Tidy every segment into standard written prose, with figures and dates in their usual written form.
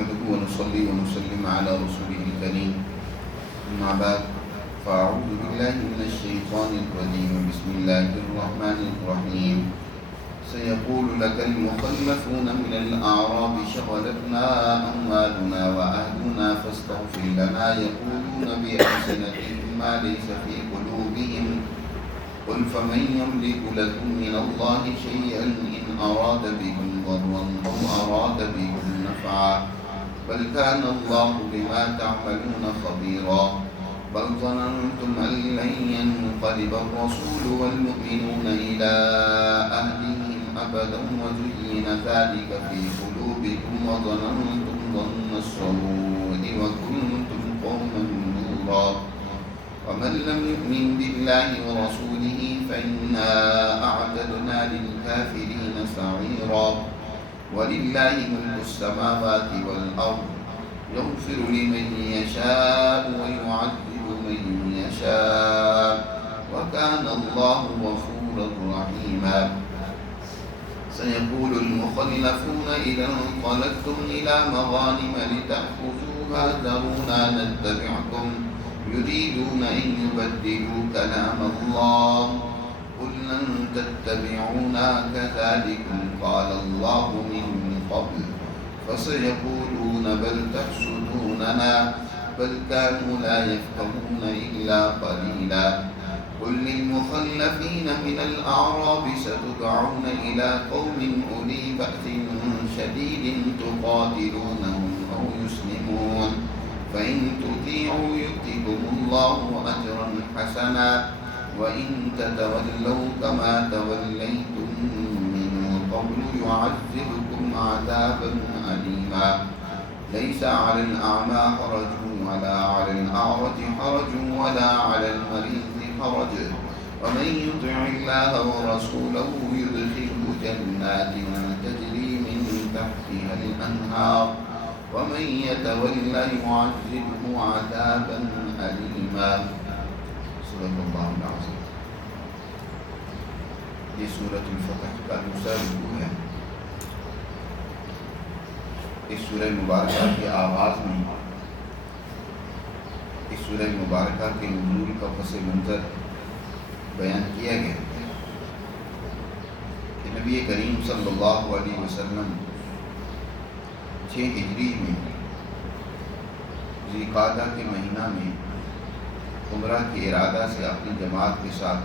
نحمده ونصلي ونسلم على رسوله الكريم أما بعد فأعوذ بالله من الشيطان الرجيم بسم الله الرحمن الرحيم سيقول لك المخلفون من الأعراب شغلتنا أموالنا وأهلنا فاستغفر لنا يقولون بألسنتهم ما ليس في قلوبهم قل فمن يملك لكم من الله شيئا إن أراد بكم ضرا أو أراد بكم نفعا بل كان الله بما تعملون خبيرا بل ظننتم أن لن ينقلب الرسول والمؤمنون إلى أهلهم أبدا وزين ذلك في قلوبكم وظننتم ظن السوء وكنتم قوما بورا ومن لم يؤمن بالله ورسوله فإنا أعتدنا للكافرين سعيرا ولله ملك السماوات والأرض يغفر لمن يشاء ويعذب من يشاء وكان الله غفورا رحيما سيقول المخلفون إذا انطلقتم إلى مغانم لتأخذوها ذرونا نتبعكم يريدون أن يبدلوا كلام الله قل لن تتبعونا كذلكم قال الله من قبل فسيقولون بل تحسدوننا بل كانوا لا يفقهون إلا قليلا قل للمخلفين من الأعراب ستدعون إلى قوم أولي بأس شديد تقاتلونهم أو يسلمون فإن تطيعوا يؤتكم الله أجرا حسنا وإن تتولوا كما توليتم من قبل يعذبكم عذابا أليما ليس على الأعمى حرج ولا على الأعرج حرج ولا على المريض حرج ومن يطع الله ورسوله يدخله جنات تجري من تحتها الأنهار ومن يتولى يعذبه عذابا أليما صدق الله العظيم. یہ سورۃ الفتح کا دوسرا رکوع ہے. اس سورہ مبارکہ کے آغاز میں اس سورہ مبارکہ کے نزول کا پس منظر بیان کیا گیا کہ نبی کریم صلی اللہ علیہ وسلم 6 ہجری میں ذی قعدہ کے مہینہ میں عمرہ کے ارادہ سے اپنی جماعت کے ساتھ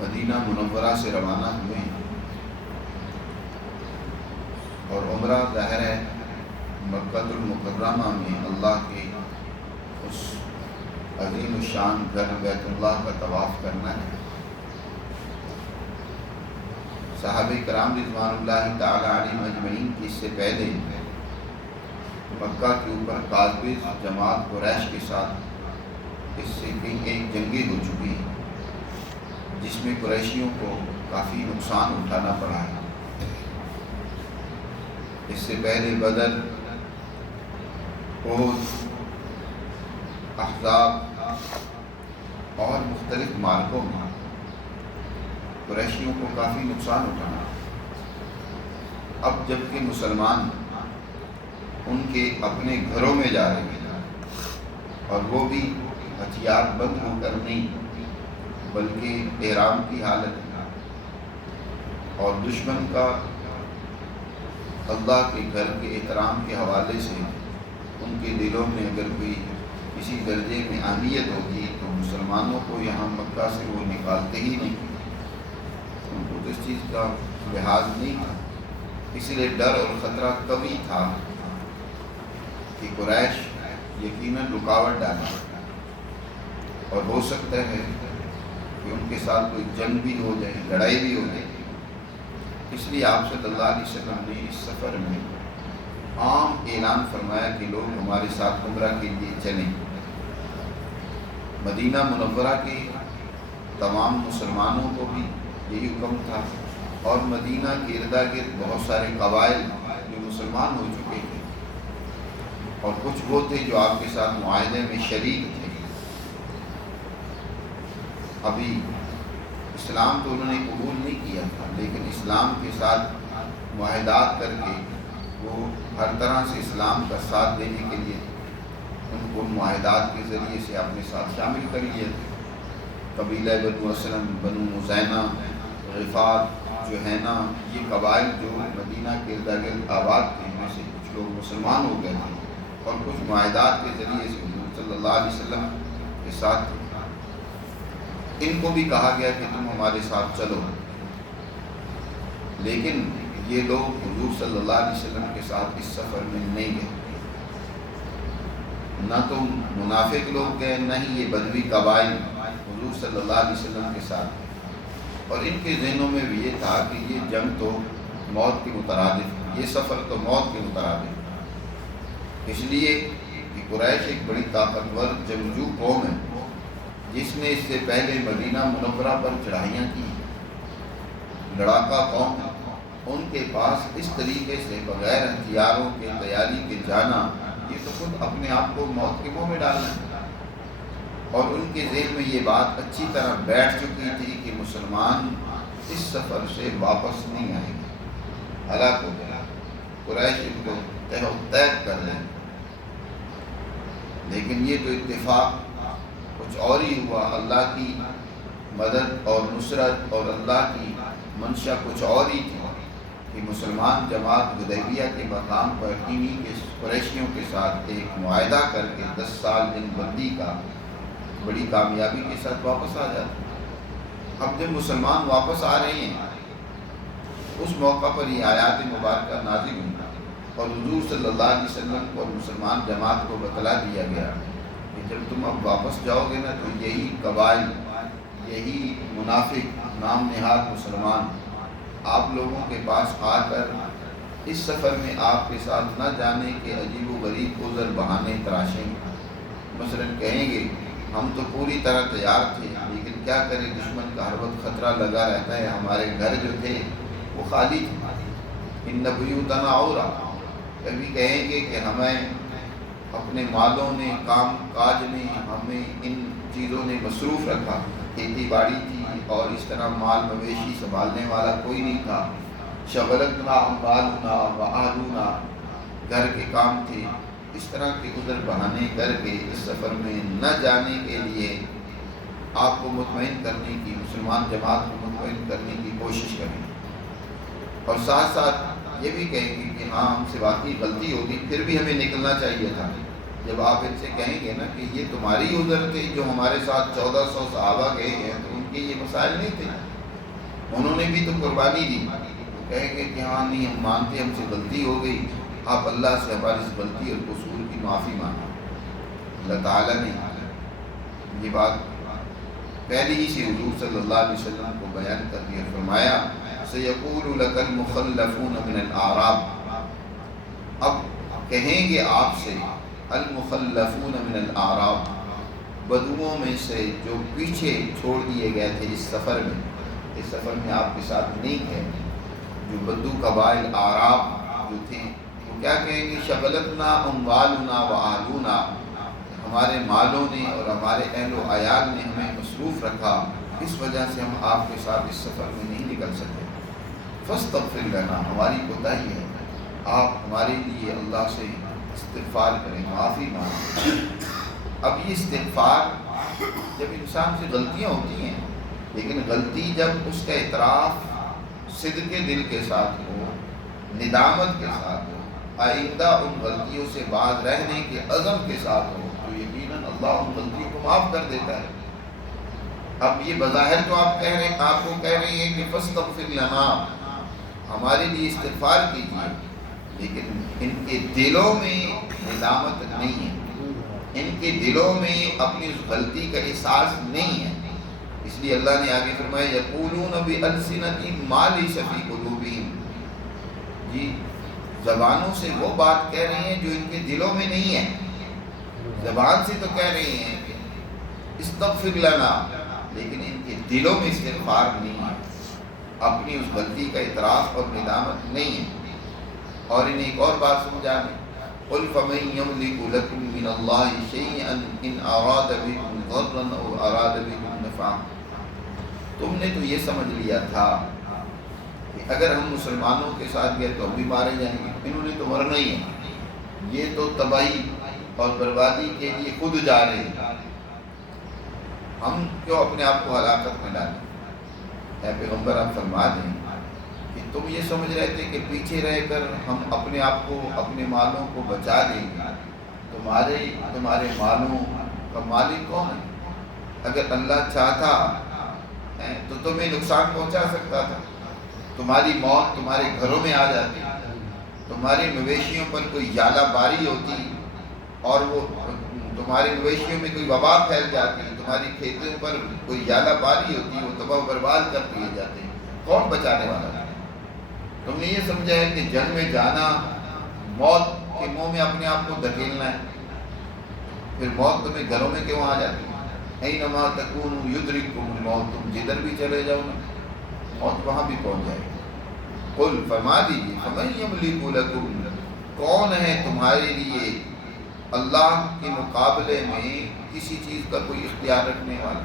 مدینہ منورہ سے روانہ ہوئے اور عمرہ ظاہر ہے مکہ المکرمہ میں اللہ کے اس عظیم الشان گھر بیت اللہ کا طواف کرنا ہے. صحابہ کرام رضوان اللہ تعالی علیہم اجمعین کی اس سے پہلے مکہ کے اوپر قاذبِ جماعت قریش کے ساتھ اس سے ایک جنگیں ہو چکی ہیں جس میں قریشیوں کو کافی نقصان اٹھانا پڑا ہے. اس سے پہلے بدر، احد، احزاب اور مختلف معرکوں میں قریشیوں کو کافی نقصان اٹھانا. اب جب کہ مسلمان ان کے اپنے گھروں میں جا رہے ہیں اور وہ بھی ہتھیار بند ہو کر نہیں بلکہ احرام کی حالت میں، اور دشمن کا اللہ کے گھر کے احترام کے حوالے سے ان کے دلوں میں اگر کوئی کسی درجے میں اہمیت ہوتی تو مسلمانوں کو یہاں مکہ سے وہ نکالتے ہی نہیں. ان کو اس چیز کا لحاظ نہیں تھا. اس لیے ڈر اور خطرہ کبھی تھا کہ قریش یقیناً رکاوٹ ڈالے اور ہو سکتا ہے کہ ان کے ساتھ کوئی جنگ بھی ہو جائے، لڑائی بھی ہو جائے. اس لیے آپ صلی اللہ علیہ وسلم نے اس سفر میں عام اعلان فرمایا کہ لوگ ہمارے ساتھ عمرہ کے لیے چلیں. مدینہ منورہ کے تمام مسلمانوں کو بھی یہی حکم تھا اور مدینہ کے اردا گرد بہت سارے قبائل جو مسلمان ہو چکے تھے اور کچھ وہ تھے جو آپ کے ساتھ معاہدے میں شریک تھے. ابھی اسلام تو انہوں نے قبول نہیں کیا تھا لیکن اسلام کے ساتھ معاہدات کر کے وہ ہر طرح سے اسلام کا ساتھ دینے کے لیے ان کو معاہدات کے ذریعے سے اپنے ساتھ شامل کر لیا تھا۔ قبیلہ بنو اسلم، بنو مزینہ، غفار، جوہینہ، یہ قبائل جو مدینہ کے ارد گرد آباد تھے، ان میں سے کچھ لوگ مسلمان ہو گئے تھے اور کچھ معاہدات کے ذریعے سے حضور صلی اللہ علیہ وسلم کے ساتھ تھے۔ ان کو بھی کہا گیا کہ تم ہمارے ساتھ چلو، لیکن یہ لوگ حضور صلی اللہ علیہ وسلم کے ساتھ اس سفر میں نہیں گئے۔ نہ تو منافق لوگ گئے، نہ ہی یہ بدوی قبائل حضور صلی اللہ علیہ وسلم کے ساتھ گئے۔ اور ان کے ذہنوں میں بھی یہ تھا کہ یہ جنگ تو موت کے مترادف ہے، یہ سفر تو موت کے مترادف ہے، اس لیے کہ قریش ایک بڑی طاقتور جنگجو قوم ہے جس نے اس سے پہلے مدینہ منورہ پر چڑھائیاں کی، لڑاکا قوم ہے۔ ان کے پاس اس طریقے سے بغیر ہتھیاروں کے تیاری کے جانا، یہ تو خود اپنے آپ کو موت کے منہ میں ڈالنا ہے۔ اور ان کے ذہن میں یہ بات اچھی طرح بیٹھ چکی تھی کہ مسلمان اس سفر سے واپس نہیں آئیں گے، ہلاک ہو گیا، قریش ان کو تہ و تیگ کر لیں۔ لیکن یہ تو اتفاق کچھ اور ہی ہوا، اللہ کی مدد اور نصرت اور اللہ کی منشا کچھ اور ہی تھی کہ مسلمان جماعت حدیبیہ کے مقام پر انہی کے قریشیوں کے ساتھ ایک معاہدہ کر کے 10 سال دن بندی کا بڑی کامیابی کے ساتھ واپس آ جاتا۔ اب جب مسلمان واپس آ رہے ہیں، اس موقع پر یہ آیات مبارکہ نازل ہوئی اور حضور صلی اللہ علیہ وسلم کو اور مسلمان جماعت کو بتلا دیا گیا کہ جب تم اب واپس جاؤ گے نا تو یہی قبائل، یہی منافق نام نہاد مسلمان آپ لوگوں کے پاس آ کر اس سفر میں آپ کے ساتھ نہ جانے کے عجیب و غریب عذر بہانے تراشیں گے۔ مثلاً کہیں گے ہم تو پوری طرح تیار تھے، لیکن کیا کریں دشمن کا ہر وقت خطرہ لگا رہتا ہے، ہمارے گھر جو تھے وہ خالی تھے، ان بیوتنا عورا۔ کبھی کہیں گے کہ ہمیں اپنے مالوں نے، کام کاج نے ہمیں ان چیزوں نے مصروف رکھا، کھیتی باڑی تھی اور اس طرح مال مویشی سنبھالنے والا کوئی نہیں تھا، شغلتنا اموالنا واہلنا، گھر کے کام تھے۔ اس طرح کے عذر بہانے کر کے اس سفر میں نہ جانے کے لیے آپ کو مطمئن کرنے کی، مسلمان جماعت کو مطمئن کرنے کی کوشش کریں، اور ساتھ ساتھ یہ بھی کہیں گے کہ ہاں ہم سے واقعی غلطی ہوگی، پھر بھی ہمیں نکلنا چاہیے تھا۔ جب آپ ان سے کہیں گے نا کہ یہ تمہاری عذر تھے، جو ہمارے ساتھ 1400 صحابہ گئے ہیں تو ان کے یہ مسائل نہیں تھے، انہوں نے بھی تو قربانی دی، وہ کہیں گے کہ ہاں نہیں ہم مانتے ہم سے غلطی ہو گئی، آپ اللہ سے ہماری اس غلطی اور قصور کی معافی مانگیں۔ اللہ تعالیٰ نے یہ بات پہلے ہی سے حضور صلی اللہ علیہ وسلم کو بیان کر دیا، فرمایا سَيَقُولُ لَكَ الْمُخَلَّفُونَ مِنَ الْأَعْرَابِ، اب کہیں گے آپ سے المخلفون من الأعراب، بدوؤں میں سے جو پیچھے چھوڑ دیے گئے تھے اس سفر میں آپ کے ساتھ نہیں تھے، جو بدو قبائل اعراب جو تھے، وہ کیا کہیں گے شغلتنا اموالنا واہلنا، ہمارے مالوں نے اور ہمارے اہل و عیال نے ہمیں مصروف رکھا، اس وجہ سے ہم آپ کے ساتھ اس سفر میں نہیں نکل سکے، فاستغفر لنا، ہماری کوتاہی ہے، آپ ہمارے لیے اللہ سے استغفار کریں، معافی مانگیں۔ اب یہ استغفار جب انسان سے غلطیاں ہوتی ہیں، لیکن غلطی جب اس کا اعتراف صدق دل کے ساتھ ہو، ندامت کے ساتھ ہو، آئندہ ان غلطیوں سے باز رہنے کے عزم کے ساتھ ہو، تو یقیناً اللہ ان غلطیوں کو معاف کر دیتا ہے۔ اب یہ بظاہر تو آپ کو کہہ رہے ہیں کہ فاستغفر لنا، ہمارے لیے استغفار کیجیے، لیکن ان کے دلوں میں ندامت نہیں ہے، ان کے دلوں میں اپنی اس غلطی کا احساس نہیں ہے، اس لیے اللہ نے آگے فرمایا یقولون بألسنتہم ما لیس فی قلوبہم، جی زبانوں سے وہ بات کہہ رہے ہیں جو ان کے دلوں میں نہیں ہے، زبان سے تو کہہ رہے ہیں کہ استغفر لنا، لیکن ان کے دلوں میں استغفار نہیں ہے، اپنی اس غلطی کا اعتراف اور ندامت نہیں ہے۔ اور انہیں ایک اور بات سمجھا دیں، قُلْ فَمَنْ يَمْلِكُ لَكُمْ مِنَ اللَّهِ شَيْئًا إِنْ أَرَادَ بِكُمْ ضَرًّا أَوْ أَرَادَ بِكُمْ نَفْعًا، تم نے تو یہ سمجھ لیا تھا کہ اگر ہم مسلمانوں کے ساتھ گئے تو ہم بھی مارے جائیں گے، انہوں نے تو مرنا ہی ہے، یہ تو تباہی اور بربادی کے لیے خود جا رہے ہیں، ہم کیوں اپنے آپ کو ہلاکت میں ڈالیں؟ اے پیغمبر آپ فرما دیں کہ تم یہ سمجھ رہے تھے کہ پیچھے رہ کر ہم اپنے آپ کو، اپنے مالوں کو بچا لیں گے۔ تمہارے مالوں کا مالک کون ہے؟ اگر اللہ چاہتا تو تمہیں نقصان پہنچا سکتا تھا، تمہاری موت تمہارے گھروں میں آ جاتی، تمہارے مویشیوں پر کوئی ژالہ باری ہوتی اور وہ تمہارے مویشیوں میں کوئی وبا پھیل جاتی، تمہاری کھیتوں پر کوئی ژالہ باری ہوتی، وہ تباہ و برباد کر دیے جاتے، کون بچانے والا تھا؟ تم نے یہ سمجھا ہے کہ جنگ میں جانا، موت کے منہ میں اپنے آپ کو دھکیلنا ہے، پھر موت تمہیں گھروں میں کیوں آ جاتی ہے؟ اینما تکونوا یدرککم الموت، تم جدھر بھی چلے جاؤ نا موت وہاں بھی پہنچ جائے گی۔ قل فرما دیجیے فمن یملک لکم، کون ہے تمہارے لیے اللہ کے مقابلے میں کسی چیز کا کوئی اختیار رکھنے والا؟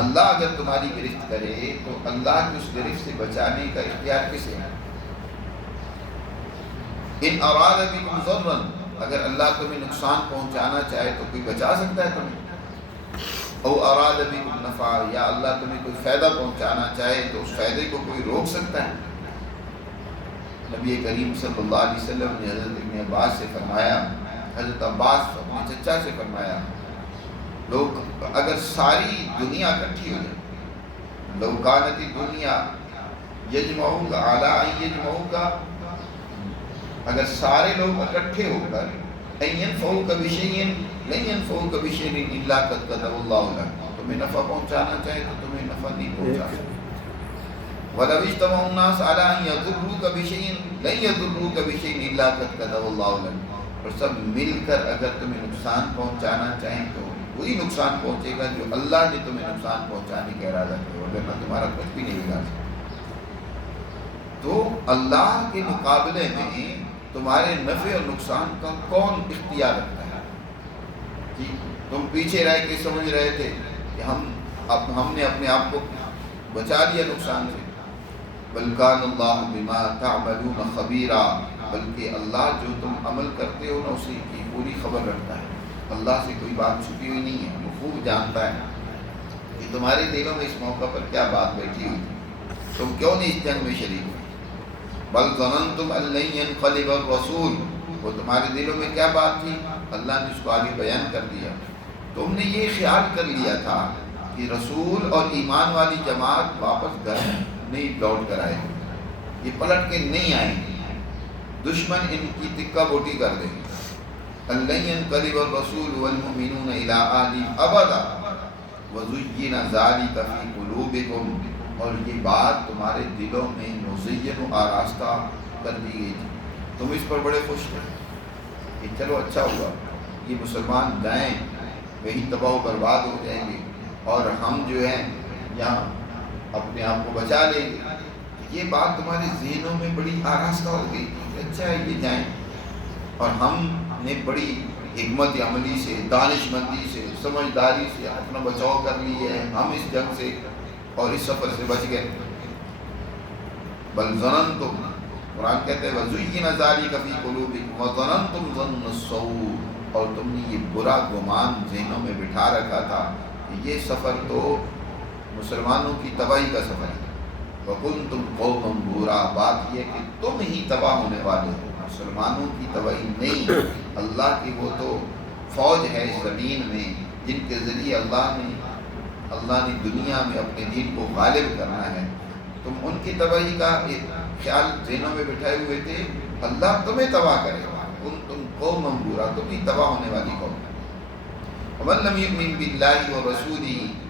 اللہ اگر تمہاری گرفت کرے تو اللہ کی اس گرفت سے بچانے کا اختیار کسے ہے؟ ان اراد بکم ضرا، اگر اللہ تمہیں نقصان پہنچانا چاہے تو کوئی بچا سکتا ہے تمہیں؟ او اراد بکم نفع، یا اللہ تمہیں کوئی فائدہ پہنچانا چاہے تو اس فائدے کو کوئی روک سکتا ہے؟ نبی کریم صلی اللہ علیہ وسلم نے حضرت ابن عباس سے فرمایا، حضرت عباس اپنے چچا سے فرمایا، لوگ اگر ساری دنیا اکٹھی ہو جائے، لو کانت الدنیا یجمعوک علی ان یجمعوک، اگر سارے لوگ اکٹھے ہو کر ان ينفعوک بشیء لن ينفعوک بشیء الا قد كتب اللہ لک، تمہیں نفع پہنچانا چاہے تو تمہیں نفع نہیں پہنچا سکتے۔ وَلَوِ اجْتَمَعُ النَّاسُ عَلَىٰ أَن يَضُرُّوكَ بِشَيْءٍ لَن يَضُرُّوكَ بِشَيْءٍ إِلَّا قَدْ كَتَبَ اللَّهُ لَكَ، اور سب مل کر اگر تمہیں نقصان پہنچانا چاہیں تو وہی نقصان پہنچے گا جو اللہ نے تمہیں نقصان پہنچانے کا ارادہ کیا، ورنہ تمہارا کچھ بھی نہیں بگاڑ سکتا۔ تو اللہ کے مقابلے میں تمہارے نفع اور نقصان کا کون اختیار رکھتا ہے؟ کہ تم پیچھے رہ کے سمجھ رہے تھے کہ ہم نے اپنے آپ کو بچا لیا نقصان سے، بل کان اللہ بما تعملون خبیرا، بلکہ اللہ جو تم عمل کرتے ہو نا اسی کی پوری خبر رکھتا ہے۔ اللہ سے کوئی بات چھپی ہوئی نہیں ہے، وہ خوب جانتا ہے کہ تمہارے دلوں میں اس موقع پر کیا بات بیٹھی ہوئی تھی، تم کیوں نہیں اس جنگ میں شریک ہوئے؟ بل ظننتم ان لن ينقلب الرسول، وہ تمہارے دلوں میں کیا بات تھی اللہ نے اس کو آگے بیان کر دیا۔ تم نے یہ خیال کر لیا تھا کہ رسول اور ایمان والی جماعت واپس گھر نہیں لوٹ کر آئے، یہ پلٹ کے نہیں آئیں گے، دشمن ان کی تکہ بوٹی کر دیں گے۔ لن ينقلب الرسول والمؤمنون الى اهلهم ابدا وزين ذلك في قلوبكم، اور یہ بات تمہارے دلوں میں مزین و آراستہ کر دی گئی تھی، تم اس پر بڑے خوش تھے کہ چلو اچھا ہوا، یہ مسلمان جائیں وہی تباہ و برباد ہو جائیں گے اور ہم جو ہیں یہاں اپنے آپ کو بچا لیں گے۔ یہ بات تمہارے ذہنوں میں بڑی آراستہ ہو گئی کہ اچھا ہے یہ جائیں، اور ہم نے بڑی حکمت عملی سے، دانش مندی سے، سمجھداری سے اپنا بچاؤ کر لی ہے، ہم اس جنگ سے اور اس سفر سے بچ گئے۔ بل ظننتم، قرآن کہتے ہیں وَزُيِّنَ ذَلِكَ فِي قُلُوبِكُمْ وَظَنَنتُمْ ظَنَّ السَّوْءِ، اور تم نے یہ برا گمان ذہنوں میں بٹھا رکھا تھا کہ یہ سفر تو مسلمانوں کی تباہی کا سفر ہے۔ وَكُنْتُمْ قَوْمًا بُورًا، بات یہ کہ تم ہی تباہ ہونے والے ہو، مسلمانوں کی تباہی نہیں، اللہ کی وہ تو فوج ہے اس زمین میں جن کے ذریعے اللہ نے دنیا میں اپنے دین کو غالب کرنا ہے، تم ان کی تباہی کا ایک خیال ذہنوں میں بٹھائے ہوئے تھے، اللہ تمہیں تباہ کرے گا، تم قوم بورا، تم ہی تباہ ہونے والی قوم۔ وَمَن لَّمْ يُؤْمِن بِاللَّهِ وَرَسُولِهِ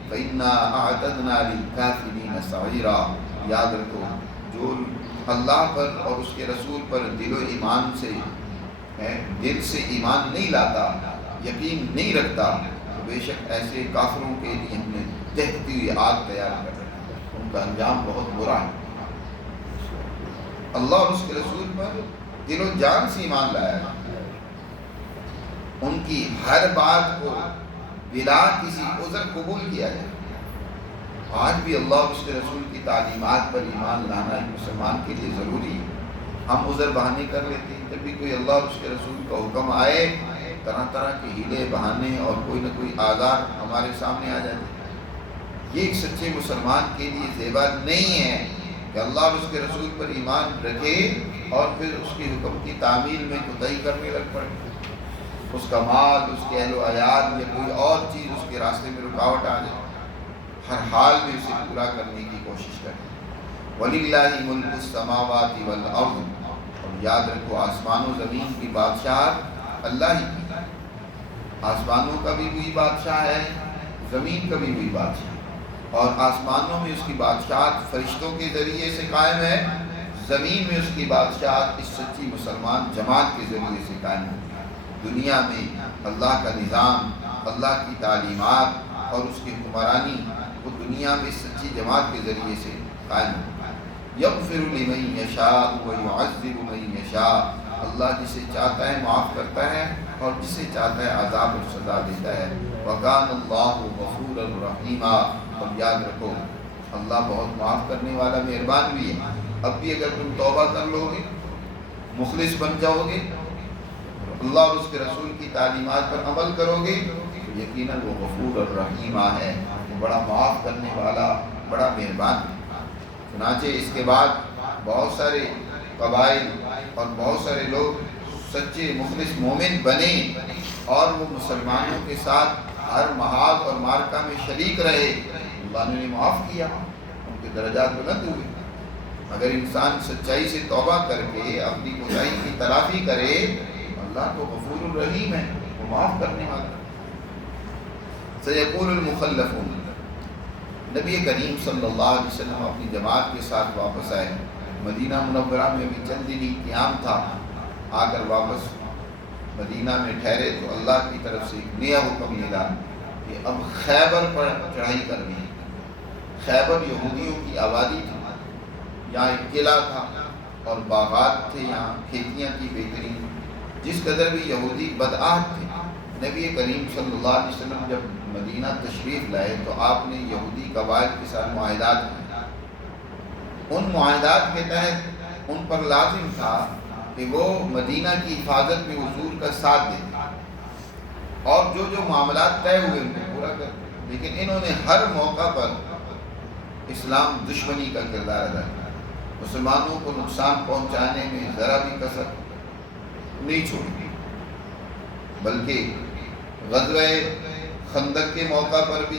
فَإِنَّا أَعْتَدْنَا لِلْكَافِرِينَ سَعِيرًا، یاد رکھو جو اللہ پر اور اس کے رسول پر دل و ایمان سے دل سے ایمان نہیں لاتا، یقین نہیں رکھتا، تو بے شک ایسے کافروں کے لیے ہم نے دہتی ہوئی آگ تیار کر رکھی ہے، ان کا انجام بہت برا ہے۔ اللہ اور اس کے رسول پر دل و جان سے ایمان لایا ہے، ان کی ہر بات کو بلا کسی عذر قبول کیا جائے۔ آج بھی اللہ اور اس کے رسول کی تعلیمات پر ایمان لانا ایک مسلمان کے لیے ضروری ہے۔ ہم عذر بہانے کر لیتے ہیں، جب بھی کوئی اللہ اور اس کے رسول کا حکم آئے طرح طرح کے ہیلے بہانے اور کوئی نہ کوئی آزار ہمارے سامنے آ جاتے ہیں۔ یہ ایک سچے مسلمان کے لیے زیبا نہیں ہے کہ اللہ اور اس کے رسول پر ایمان رکھے اور پھر اس کے حکم کی تعمیل میں کوتاہی کرنے لگ پڑے، اس کا مال، اس کے اہل و عیال یا کوئی اور چیز اس کے راستے میں رکاوٹ آ جائے، ہر حال میں اسے پورا کرنے کی کوشش کریں۔ وَلِلَّهِ مُلْكُ السَّمَاوَاتِ وَالْأَرْضِ، اور یاد رکھو آسمان و زمین کی بادشاہت اللہ ہی کی، آسمانوں کا بھی وہی بادشاہ ہے، زمین کا بھی وہی بادشاہ، اور آسمانوں میں اس کی بادشاہت فرشتوں کے ذریعے سے قائم ہے، زمین میں اس کی بادشاہت اس سچی مسلمان جماعت کے ذریعے سے قائم ہے۔ دنیا میں اللہ کا نظام، اللہ کی تعلیمات اور اس کی حکمرانی وہ دنیا میں اس سچی جماعت کے ذریعے سے قائم ہے۔ یغفر لمن یشاء ویعذب من یشاء، اللہ جسے چاہتا ہے معاف کرتا ہے اور جسے چاہتا ہے عذاب اور سزا دیتا ہے۔ وکان اللہ غفورا رحیما، اور یاد رکھو اللہ بہت معاف کرنے والا مہربان بھی ہے۔ اب بھی اگر تم توبہ کر لو گے، مخلص بن جاؤ گے، اللہ اور اس کے رسول کی تعلیمات پر عمل کرو گے تو یقیناً وہ غفور اور رحیمہ ہے، وہ بڑا معاف کرنے والا، بڑا مہربان ہے۔ چنانچہ اس کے بعد بہت سارے قبائل اور بہت سارے لوگ سچے مخلص مومن بنے اور وہ مسلمانوں کے ساتھ ہر محاذ اور معرکہ میں شریک رہے، اللہ نے انہیں معاف کیا، ان کے درجات بلند ہوئے۔ اگر انسان سچائی سے توبہ کر کے اپنی کوتاہی کی تلافی کرے، اللہ تو غفور الرحیم ہے، وہ معاف کرنے والا۔ سیقول المخلفون، نبی کریم صلی اللہ علیہ وسلم اپنی جماعت کے ساتھ واپس آئے، مدینہ منورہ میں ابھی چند دن ہی قیام تھا، آ کر واپس مدینہ میں ٹھہرے تو اللہ کی طرف سے ایک نیا حکم ملا کہ اب خیبر پر چڑھائی کرنی ہے۔ خیبر یہودیوں کی آبادی تھی، یہاں ایک قلعہ تھا اور باغات تھے، یہاں کھیتیاں تھی بہترین، جس قدر بھی یہودی بدعہد تھے۔ نبی کریم صلی اللہ علیہ وسلم جب مدینہ تشریف لائے تو آپ نے یہودی قبائل کے ساتھ معاہدات کیے، ان معاہدات کے تحت ان پر لازم تھا کہ وہ مدینہ کی حفاظت میں حضور کا ساتھ دیتے اور جو جو معاملات طے ہوئے ان کو پورا کرتے، لیکن انہوں نے ہر موقع پر اسلام دشمنی کا کردار ادا کیا، مسلمانوں کو نقصان پہنچانے میں ذرا بھی کسر نہیں چھوڑی، بلکہ غزوہ خندق کے موقع پر بھی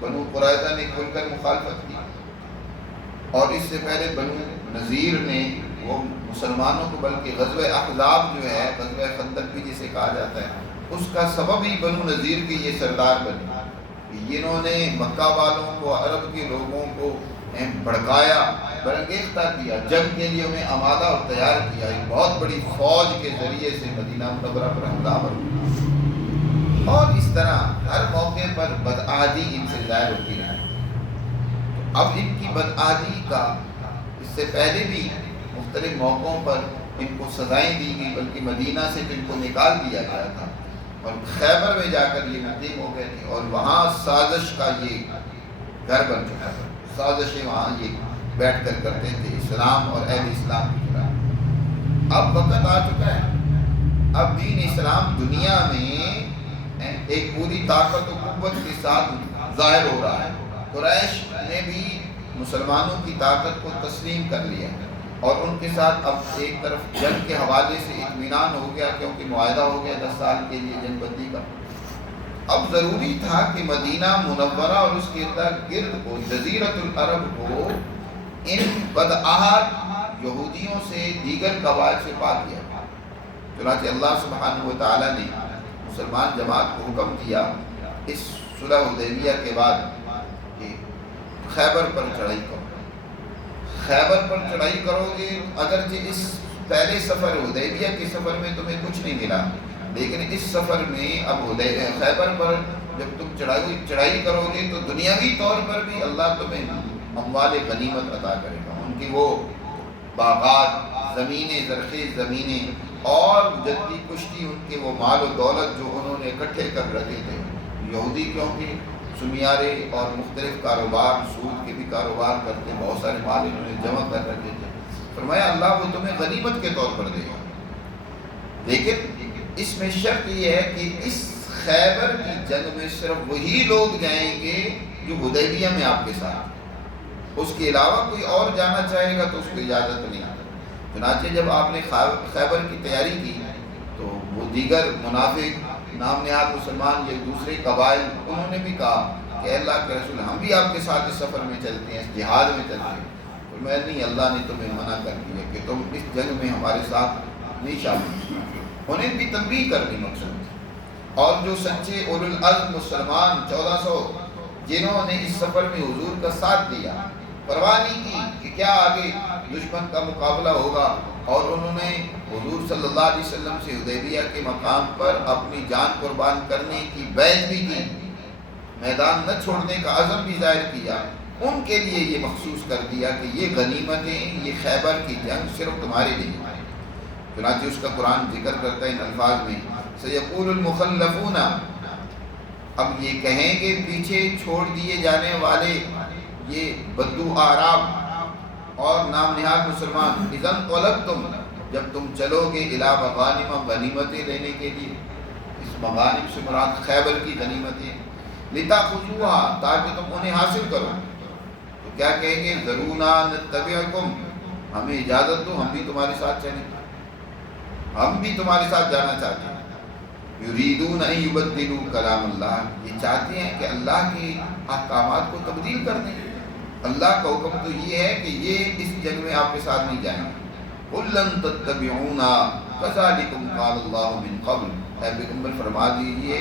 بنو قریظہ نے کھل کر مخالفت کی، اور اس سے پہلے بنو نذیر نے وہ مسلمانوں کو، بلکہ غزوہ احزاب جو ہے، غزوہ خندق بھی جسے کہا جاتا ہے، اس کا سبب ہی بنو نذیر کے یہ سردار بنے، انہوں نے مکہ والوں کو، عرب کے لوگوں کو بھڑکایا، برانگیختہ کیا، جنگ کے لیے انہیں آمادہ اور تیار کیا، ایک بہت بڑی فوج کے ذریعے سے مدینہ منورہ پر حملہ آور ہوا، اور اس طرح ہر موقع پر بدعہدی ان سے ظاہر ہوتی رہی۔ اب ان کی بدعہدی کا اس سے پہلے بھی مختلف موقعوں پر ان کو سزائیں دی گئی، بلکہ مدینہ سے تو ان کو نکال دیا گیا تھا اور خیبر میں جا کر یہ مقیم ہو گئے تھے، اور وہاں سازش کا یہ گھر بن چکا تھا، سازشیں وہاں یہ بیٹھ کر کرتے تھے اسلام اور اہل اسلام کی خلاف۔ اب وقت آ چکا ہے، اب دین اسلام دنیا میں ایک پوری طاقت و قوت کے ساتھ ظاہر ہو رہا ہے۔ قریش نے بھی مسلمانوں کی طاقت کو تسلیم کر لیا اور ان کے ساتھ اب ایک طرف جنگ کے حوالے سے اطمینان ہو گیا، کیونکہ معاہدہ ہو گیا 10 سال کے لیے جنگ بندی کا۔ اب ضروری تھا کہ مدینہ منورہ اور اس کے ارد گرد کو، جزیرۃ العرب کو، ان بدعہد یہودیوں سے، دیگر قبائل سے پاک کیا۔ چنانچہ اللہ سبحانہ و تعالیٰ نے مسلمان جماعت کو حکم دیا اس صلح حدیبیہ کے بعد کہ خیبر پر چڑھائی کرو۔ خیبر پر چڑھائی کرو گے، اگرچہ اس پہلے سفر حدیبیہ کے سفر میں تمہیں کچھ نہیں ملا، لیکن اس سفر میں اب خیبر پر جب تم چڑھائی کرو گے تو دنیاوی طور پر بھی اللہ تمہیں اموال غنیمت عطا کرے گا۔ ان کی وہ باغات، زمینیں، زرخیز زمینیں اور جدی کشتی، ان کے وہ مال و دولت جو انہوں نے اکٹھے کر رکھے تھے، یہودی کیونکہ سمیارے اور مختلف کاروبار، سود کے بھی کاروبار کرتے، بہت سارے مال انہوں نے جمع کر رکھے تھے، فرمایا اللہ وہ تمہیں غنیمت کے طور پر دے گا، لیکن اس میں شرط یہ ہے کہ اس خیبر کی جنگ میں صرف وہی لوگ جائیں گے جو حدیبیہ میں آپ کے ساتھ، اس کے علاوہ کوئی اور جانا چاہے گا تو اس کو اجازت نہیں۔ چنانچہ جب آپ نے خیبر کی تیاری کی تو وہ دیگر منافق نام نہاد مسلمان یا دوسرے قبائل انہوں نے بھی کہا کہ اللہ کے رسول ہم بھی آپ کے ساتھ اس سفر میں چلتے ہیں، اس جہاد میں چلتے ہیں۔ تو میں نہیں، اللہ نے تمہیں منع کر دیا کہ تم اس جنگ میں ہمارے ساتھ نہیں شامل۔ انہیں بھی تنبیہ کرنی مقصود تھی۔ اور جو سچے اولو العزم مسلمان 1400 جنہوں نے اس سفر میں حضور کا ساتھ دیا، پرواہ نہیں کی کہ کیا آگے دشمن کا مقابلہ ہوگا، اور انہوں نے حضور صلی اللہ علیہ وسلم سے حدیبیہ کے مقام پر اپنی جان قربان کرنے کی بیعت بھی کی، میدان نہ چھوڑنے کا عزم بھی ظاہر کیا، ان کے لیے یہ مخصوص کر دیا کہ یہ غنیمتیں، یہ خیبر کی جنگ صرف تمہارے لیے۔ چنانچہ اس کا قرآن ذکر کرتا ہے ان الفاظ میں، سیقول المخلفون، اب یہ کہیں گے پیچھے چھوڑ دیے جانے والے یہ بدو اعراب اور نام نہاد مسلمان، اذا انقلبتم، جب تم چلو گے الی مغانم، غنیمتیں لینے کے لیے، اس مغانم سے مراد خیبر کی غنیمتیں، لتاخذوها، تاکہ تم انہیں حاصل کرو، تو کیا کہیں گے، ذرونا نتبعکم، ہمیں اجازت دو ہم بھی تمہارے ساتھ چلیں، ہم بھی تمہارے ساتھ جانا چاہتے ہیں۔ یریدون ان یبدلوا کلام اللہ، یہ چاہتے ہیں کہ اللہ کے احکامات کو تبدیل کر دیں۔ اللہ کا حکم تو یہ ہے کہ یہ اس جنگ میں آپ کے ساتھ نہیں جائیں گے۔ قل لن تتبعونا کذلکم قال اللہ من قبل، اے پیغمبر فرما دیجئے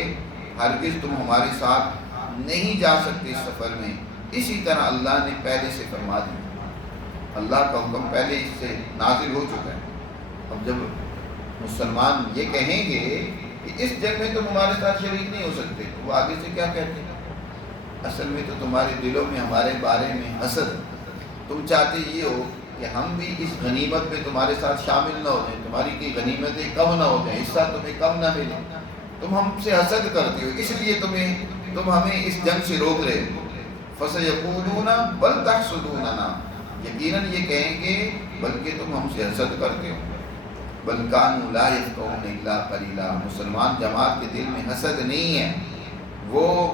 ہرگز تم ہمارے ساتھ نہیں جا سکتے اس سفر میں، اسی طرح اللہ نے پہلے سے فرما دیا، اللہ کا حکم پہلے اس سے نازل ہو چکا ہے۔ اب جب مسلمان یہ کہیں گے کہ اس جنگ میں تم ہمارے ساتھ شریک نہیں ہو سکتے، تو وہ آگے سے کیا کہتے ہیں، اصل میں تو تمہارے دلوں میں ہمارے بارے میں حسد، تم چاہتے یہ ہو کہ ہم بھی اس غنیمت میں تمہارے ساتھ شامل نہ ہو جائیں، تمہاری کی غنیمتیں کم نہ ہو جائیں، حصہ تمہیں کم نہ ملے، تم ہم سے حسد کرتے ہو، اس لیے تم ہمیں اس جنگ سے روک رہے ہو۔ فَسَيَقُولُونَ بَلْ تَحْسُدُونَنَا، یقیناً یہ کہیں گے بلکہ تم ہم سے حسد کرتے ہو۔ بَلْ كَانُوا لَا يَفْقَهُونَ إِلَّا قَلِيلًا، مسلمان جماعت کے دل میں حسد نہیں ہے، وہ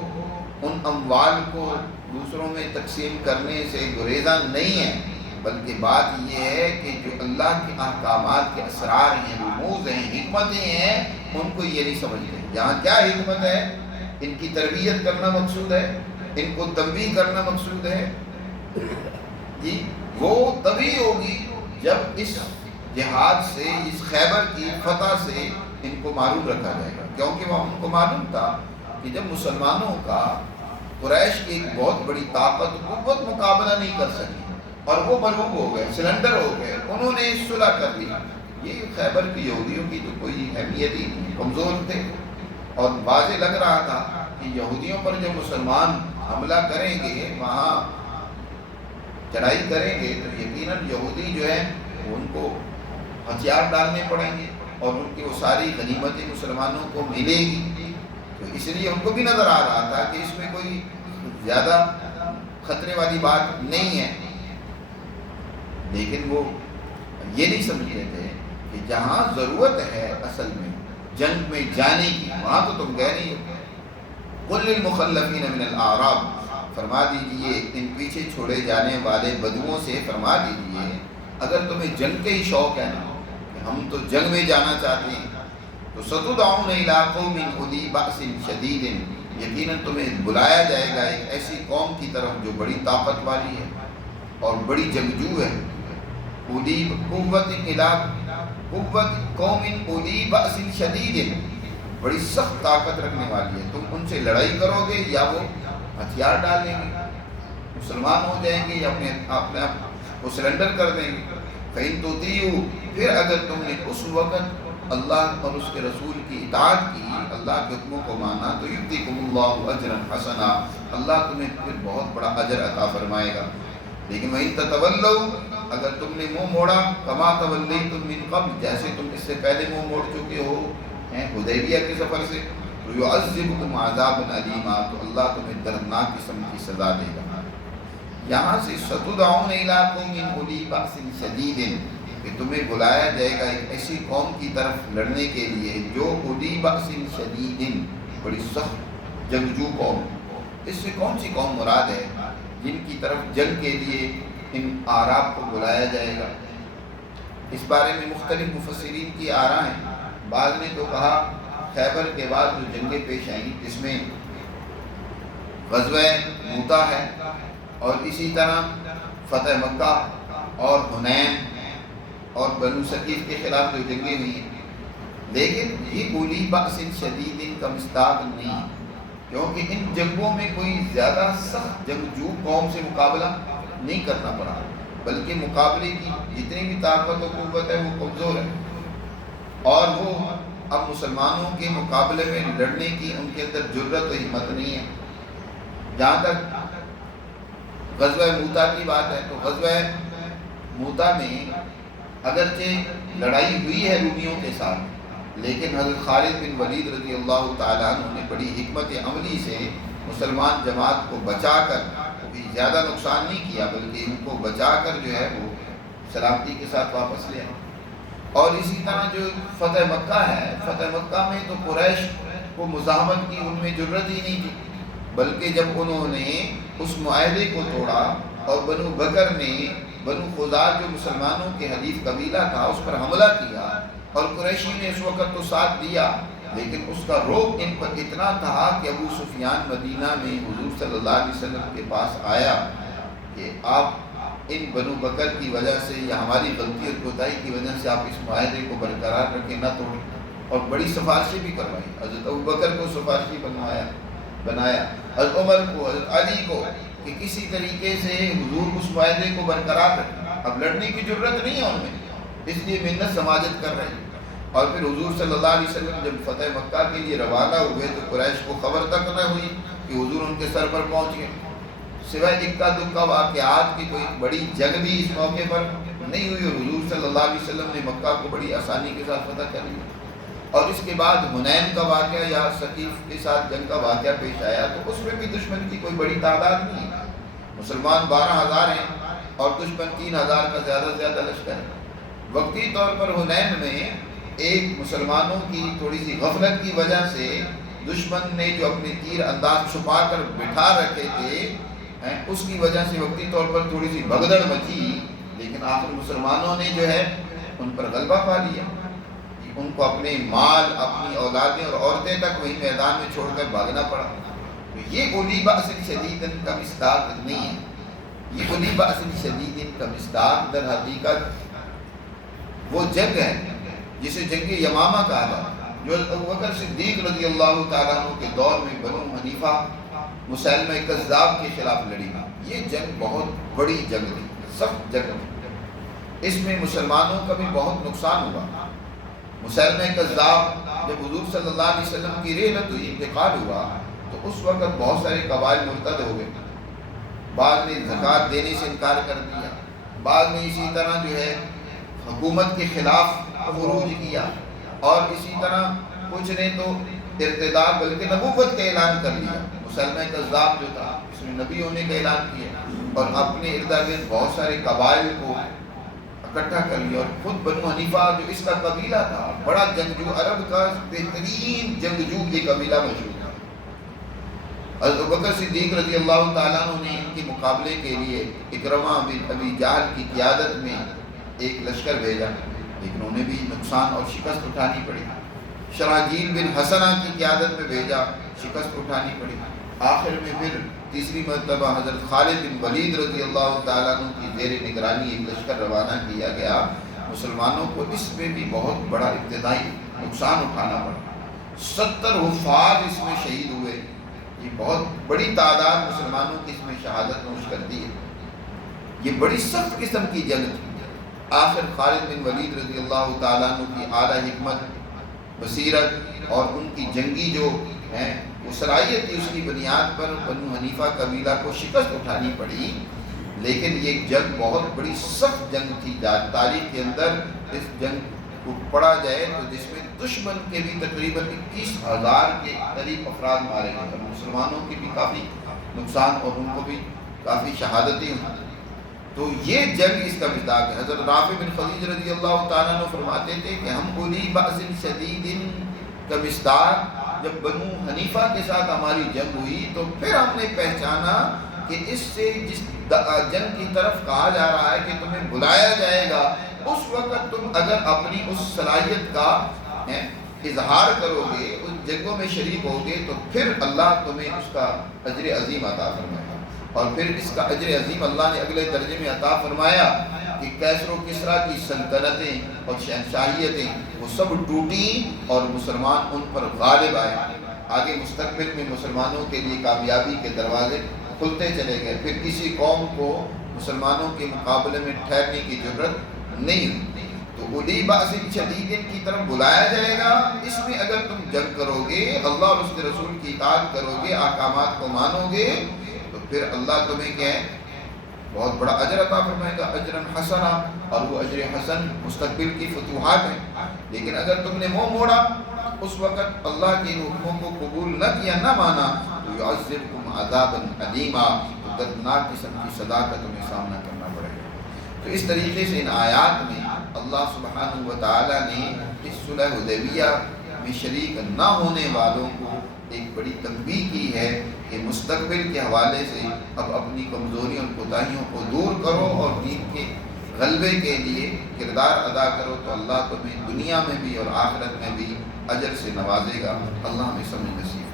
ان اموال کو دوسروں میں تقسیم کرنے سے گریزاں نہیں ہے، بلکہ بات یہ ہے کہ جو اللہ کے احکامات کے اسرار ہیں، رموز ہیں، حکمتیں ہیں، ان کو یہ نہیں سمجھتے۔ یہاں کیا حکمت ہے، ان کی تربیت کرنا مقصود ہے، ان کو تنبیہ کرنا مقصود ہے، جی وہ تبھی ہوگی جب اس جہاد سے، اس خیبر کی فتح سے ان کو معلوم رکھا جائے گا، کیونکہ وہ ان کو معلوم تھا کہ جب مسلمانوں کا قریش کی ایک بہت بڑی طاقت قوت مقابلہ نہیں کر سکی اور وہ مغلوب ہو گئے، سلنڈر ہو گئے، انہوں نے صلح کر لی، یہ خیبر کی یہودیوں کی تو کوئی اہمیت ہی نہیں، کمزور تھے، اور واضح لگ رہا تھا کہ یہودیوں پر جب مسلمان حملہ کریں گے، وہاں چڑھائی کریں گے، تو یقیناً یہودی جو ہے ان کو ہتھیار ڈالنے پڑیں گے اور ان کی وہ ساری غنیمتیں مسلمانوں کو ملے گی، تو اس لیے ان کو بھی نظر آ رہا تھا کہ اس میں کوئی زیادہ خطرے والی بات نہیں ہے، لیکن وہ یہ نہیں سمجھتے تھے کہ جہاں ضرورت ہے اصل میں جنگ میں جانے کی، وہاں تو تم گئے نہیں ہو۔ قل للمخلفین من الاعراب، فرما دیجئے ان پیچھے چھوڑے جانے والے بدوؤں سے فرما دیجئے اگر تمہیں جنگ کے ہی شوق ہے نا، کہ ہم تو جنگ میں جانا چاہتے ہیں، تو ستدعون الی قوم اولی بأس شدید، یقیناً تمہیں بلایا جائے گا ایک ایسی قوم کی طرف جو بڑی طاقت والی ہے اور بڑی جنگجو ہے، اولی قوت قوم اولی بأس شدید، بڑی سخت طاقت رکھنے والی ہے، تم ان سے لڑائی کرو گے یا وہ ہتھیار ڈال لیں گے، مسلمان ہو جائیں گے یا اپنے آپ کو سرنڈر کر دیں گے۔ فَإِن تُطِيعُوا، پھر اگر تم نے اس وقت اللہ اور اس کے رسول کی اطاعت کی، اللہ کے حکموں کو مانا، تو یؤتیکم اللہ اجرا حسنا، اللہ تمہیں پھر بہت بڑا اجر عطا فرمائے گا۔ لیکن وَإِن تَتَوَلَّوْا، اگر تم نے منہ موڑا، کما تولیتم من قبل، جیسے تم اس سے پہلے منہ موڑ چکے ہو حدیبیہ کے سفر سے، تو یعذبکم عذابا علیما، تو اللہ تمہیں دردناک قسم کی سزا دے گا۔ یہاں سے ستدعون الی قوم اولی بأس شدید، کہ تمہیں بلایا جائے گا ایک ایسی قوم کی طرف لڑنے کے لیے جو اولی بأس شدید، بڑی سخت جنگجو قوم۔ اس سے کون سی قوم مراد ہے جن کی طرف جنگ کے لیے ان اعراب کو بلایا جائے گا؟ اس بارے میں مختلف مفسرین کی آراء ہیں۔ بعض نے تو کہا خیبر کے بعد جو جنگیں پیش آئیں جس میں غزوہ موتا ہے، اور اسی طرح فتح مکہ اور حنین اور بنو ثقیف کے خلاف جو جنگیں ہوئی ہیں، لیکن یہ اولی بأس شدید کا مصداق نہیں ہے، کیونکہ ان جنگوں میں کوئی زیادہ سخت جنگجو قوم سے مقابلہ نہیں کرنا پڑا، بلکہ مقابلے کی جتنی بھی طاقت و قوت ہے وہ کمزور ہے، اور وہ اب مسلمانوں کے مقابلے میں لڑنے کی ان کے اندر جرت و ہمت نہیں ہے۔ جہاں تک غزوہ موتا کی بات ہے تو غزوہ موتا میں اگرچہ لڑائی ہوئی ہے رومیوں کے ساتھ، لیکن حضرت خالد بن ولید رضی اللہ تعالیٰ عنہ نے بڑی حکمت عملی سے مسلمان جماعت کو بچا کر، کوئی زیادہ نقصان نہیں کیا بلکہ ان کو بچا کر جو ہے وہ سلامتی کے ساتھ واپس لے آئے۔ اور اسی طرح جو فتح مکہ ہے، فتح مکہ میں تو قریش کو مزاحمت کی ان میں جرت ہی نہیں تھی، بلکہ جب انہوں نے اس معاہدے کو توڑا اور بنو بکر نے بنو خزاع جو مسلمانوں کے حلیف قبیلہ تھا اس پر حملہ کیا، اور قریشی نے اس وقت تو ساتھ دیا، لیکن اس کا رعب ان پر اتنا تھا کہ ابو سفیان مدینہ میں حضور صلی اللہ علیہ وسلم کے پاس آیا کہ آپ ان بنو بکر کی وجہ سے یا ہماری غلطی اور کوتاہی کی وجہ سے آپ اس معاہدے کو برقرار رکھیں، نہ توڑیں، اور بڑی سفارشیں بھی کروائی۔ حضرت ابو بکر کو سفارشی بنایا، حضرت عمر کو، حضرت علی کو، کہ کسی طریقے سے حضور اس معاہدے کو برقرار رکھیں۔ اب لڑنے کی ضرورت نہیں ہے ان میں، اس لیے منت سماجت کر رہے ہیں۔ اور پھر حضور صلی اللہ علیہ وسلم جب فتح مکہ کے لیے روانہ ہوئے تو قریش کو خبر تک نہ ہوئی کہ حضور ان کے سر پر پہنچ گئے، سوائے اکا دکا واقعات کی کوئی بڑی جنگ بھی اس موقع پر نہیں ہوئی، اور حضور صلی اللہ علیہ وسلم نے مکہ کو بڑی آسانی کے ساتھ فتح کر لیا۔ اور اس کے بعد حنین کا واقعہ یا ثقیف کے ساتھ جنگ کا واقعہ پیش آیا تو اس میں بھی دشمن کی کوئی بڑی تعداد نہیں ہے، مسلمان 12,000 ہیں اور دشمن 3,000 کا زیادہ سے زیادہ لشکر ہے۔ وقتی طور پر حنین میں ایک مسلمانوں کی تھوڑی سی غفلت کی وجہ سے دشمن نے جو اپنے تیر انداز چھپا کر بٹھا رکھے تھے، اس کی وجہ سے وقتی طور پر تھوڑی سی بھگدڑ مچی، لیکن آخر مسلمانوں نے جو ہے ان پر غلبہ پا لیا۔ ان کو اپنے مال، اپنی اولادیں اور عورتیں تک وہی میدان میں چھوڑ کر بھاگنا پڑا۔ تو یہ اولی بأس شدید کا مصداق نہیں ہے، یہ اولی بأس شدید کا مصداق در حقیقت وہ جنگ ہے جسے جنگ یمامہ کہا تھا، جو ابو بکر صدیق رضی اللہ تعالیٰ عنہ کے دور میں بنو حنیفہ مسلمہ کذاب کے خلاف لڑی۔ یہ جنگ بہت بڑی جنگ تھی، سخت جنگ تھی، اس میں مسلمانوں کا بھی بہت نقصان ہوا۔ مسلمہ کذاب جب حضور صلی اللہ علیہ وسلم کی رحلت ہوئی، انتقال ہوا، تو اس وقت بہت سارے قبائل مرتد ہو گئے، بعد میں زکوٰۃ دینے سے انکار کر دیا، بعد میں اسی طرح جو ہے حکومت کے خلاف خروج کیا، اور اسی طرح کچھ نے تو ارتداد بلکہ نبوت کا اعلان کر لیا۔ مسلمہ کذاب جو تھا اس نے نبی ہونے کا اعلان کیا، اور اپنے ارد گرد بہت سارے قبائل کو اکٹھا کر لیا، اور خود بنو حنیفہ جو اس کا قبیلہ تھا، بڑا جنگجو، عرب کا بہترین جنگجو یہ قبیلہ مشہور تھا۔ حضرت ابوبکر صدیق رضی اللہ تعالیٰ عنہ نے ان کے مقابلے کے لیے اکرمہ بن ابی جہل کی قیادت میں ایک لشکر بھیجا، لیکن انہیں بھی نقصان اور شکست اٹھانی پڑی۔ شراحیل بن حسنہ کی قیادت میں بھیجا، شکست اٹھانی پڑی۔ آخر میں پھر تیسری مرتبہ حضرت خالد بن ولید رضی اللہ تعالیٰ عنہ کی زیر نگرانی ایک لشکر روانہ کیا گیا۔ مسلمانوں کو اس میں بھی بہت بڑا ابتدائی نقصان اٹھانا پڑا، 70 حفاظ اس میں شہید ہوئے۔ یہ بہت بڑی تعداد مسلمانوں کی اس میں شہادت نوش کرتی ہے۔ یہ بڑی سخت قسم کی جنگ تھی۔ آخر خالد بن ولید رضی اللہ تعالیٰ عنہ کی اعلیٰ حکمت، بصیرت اور ان کی جنگی جو ہے وہ صلاحیت تھی، اس کی بنیاد پر بنو حنیفہ قبیلہ کو شکست اٹھانی پڑی۔ لیکن یہ جنگ بہت بڑی سخت جنگ تھی، تاریخ کے اندر اس جنگ کو پڑھا جائے تو جس میں دشمن کے بھی تقریباً 21,000 کے قریب افراد مارے گئے، مسلمانوں کے بھی کافی نقصان اور ان کو بھی کافی شہادتیں ہوئی. تو یہ جنگ اس کا مصداق ہے. حضرت رافع بن خدیج رضی اللہ تعالیٰ عنہ فرماتے تھے کہ ہم اولی بأس شدید کا مصداق جب بنو حنیفہ کے ساتھ ہماری جنگ ہوئی تو پھر ہم نے پہچانا کہ اس سے جس جنگ کی طرف کہا جا رہا ہے کہ تمہیں بلایا جائے گا، اس وقت تم اگر اپنی اس صلاحیت کا اظہار کرو گے، اس جنگوں میں شریک ہوگے، تو پھر اللہ تمہیں اس کا اجر عظیم عطا فرمائے گا. اور پھر اس کا اجر عظیم اللہ نے اگلے درجے میں عطا فرمایا کہ کیسر و کسریٰ کی سلطنتیں اور شہنشاہیتیں وہ سب ٹوٹیں اور مسلمان ان پر غالب آئے. آگے مستقبل میں مسلمانوں کے لیے کامیابی کے دروازے کھلتے چلے گئے. پھر کسی قوم کو مسلمانوں کے مقابلے میں ٹھہرنے کی ضرورت نہیں ہوئی. تو اولی بأس شدید کی طرف بلایا جائے گا. اس میں اگر تم جنگ کرو گے، اللہ اور اس کے رسول کی اطاعت کرو گے، احکامات کو مانو گے، تو پھر اللہ تمہیں کیا ہے بہت بڑا اجر عطا فرمائے گا، اجرا حسنا. اور وہ اجر حسن مستقبل کی فتوحات ہیں. لیکن اگر تم نے منہ موڑا، اس وقت اللہ کے حکموں کو قبول نہ کیا، نہ مانا، تو یعذبکم عذابا علیما، تو دردناک قسم کی سزا کا تمہیں سامنا کرنا پڑے گا. تو اس طریقے سے ان آیات میں اللہ سبحانہ و تعالیٰ نے اس صلح حدیبیہ میں شریک نہ ہونے والوں کو ایک بڑی تنبیہ کی ہے کہ مستقبل کے حوالے سے اب اپنی کمزوریوں اور کوتاہیوں کو دور کرو اور دین کے غلبے کے لیے کردار ادا کرو، تو اللہ تمہیں دنیا میں بھی اور آخرت میں بھی اجر سے نوازے گا. اللہ ہمیں سمجھ نصیب